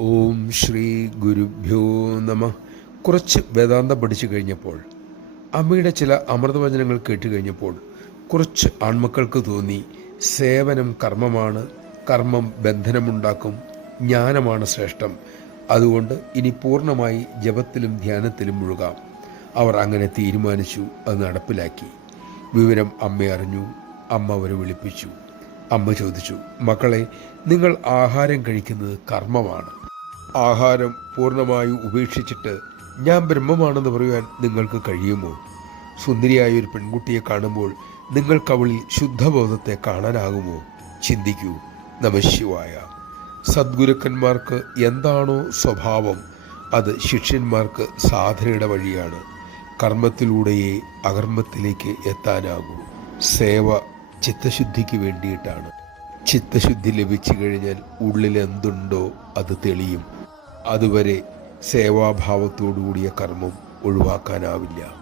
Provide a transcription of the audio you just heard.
ഓം ശ്രീ ഗുരുഭ്യോ നമ. കുറച്ച് വേദാന്തം പഠിച്ചു കഴിഞ്ഞപ്പോൾ, അമ്മയുടെ ചില അമൃതവചനങ്ങൾ കേട്ടുകഴിഞ്ഞപ്പോൾ കുറച്ച് ആൺമക്കൾക്ക് തോന്നി, സേവനം കർമ്മമാണ്, കർമ്മം ബന്ധനമുണ്ടാക്കും, ജ്ഞാനമാണ് ശ്രേഷ്ഠം, അതുകൊണ്ട് ഇനി പൂർണ്ണമായി ജപത്തിലും ധ്യാനത്തിലും മുഴുകാം. അവർ അങ്ങനെ തീരുമാനിച്ചു. അത് നടപ്പിലാക്കി. വിവരം അമ്മ അറിഞ്ഞു. അമ്മ അവരെ വിളിപ്പിച്ചു. അമ്മ ചോദിച്ചു, മക്കളെ, നിങ്ങൾ ആഹാരം കഴിക്കുന്നത് കർമ്മമാണ്. ആഹാരം പൂർണ്ണമായി ഉപേക്ഷിച്ചിട്ട് ഞാൻ ബ്രഹ്മമാണെന്ന് പറയുവാൻ നിങ്ങൾക്ക് കഴിയുമോ? സുന്ദരിയായ ഒരു പെൺകുട്ടിയെ കാണുമ്പോൾ നിങ്ങൾക്ക് അവളിൽ ശുദ്ധബോധത്തെ കാണാനാകുമോ? ചിന്തിക്കൂ. നമഃശിവായ. സദ്ഗുരുക്കന്മാർക്ക് എന്താണോ സ്വഭാവം, അത് ശിഷ്യന്മാർക്ക് സാധനയുടെ വഴിയാണ്. കർമ്മത്തിലൂടെയേ അകർമ്മത്തിലേക്ക് എത്താനാകൂ. സേവ ചിത്തശുദ്ധിക്ക് വേണ്ടിയിട്ടാണ്. ചിത്തശുദ്ധി ലഭിച്ചു കഴിഞ്ഞാൽ ഉള്ളിൽ എന്തുണ്ടോ അത് തെളിയും. അതുവരെ സേവാഭാവത്തോടുകൂടിയ കർമ്മം ഒഴിവാക്കാനാവില്ല.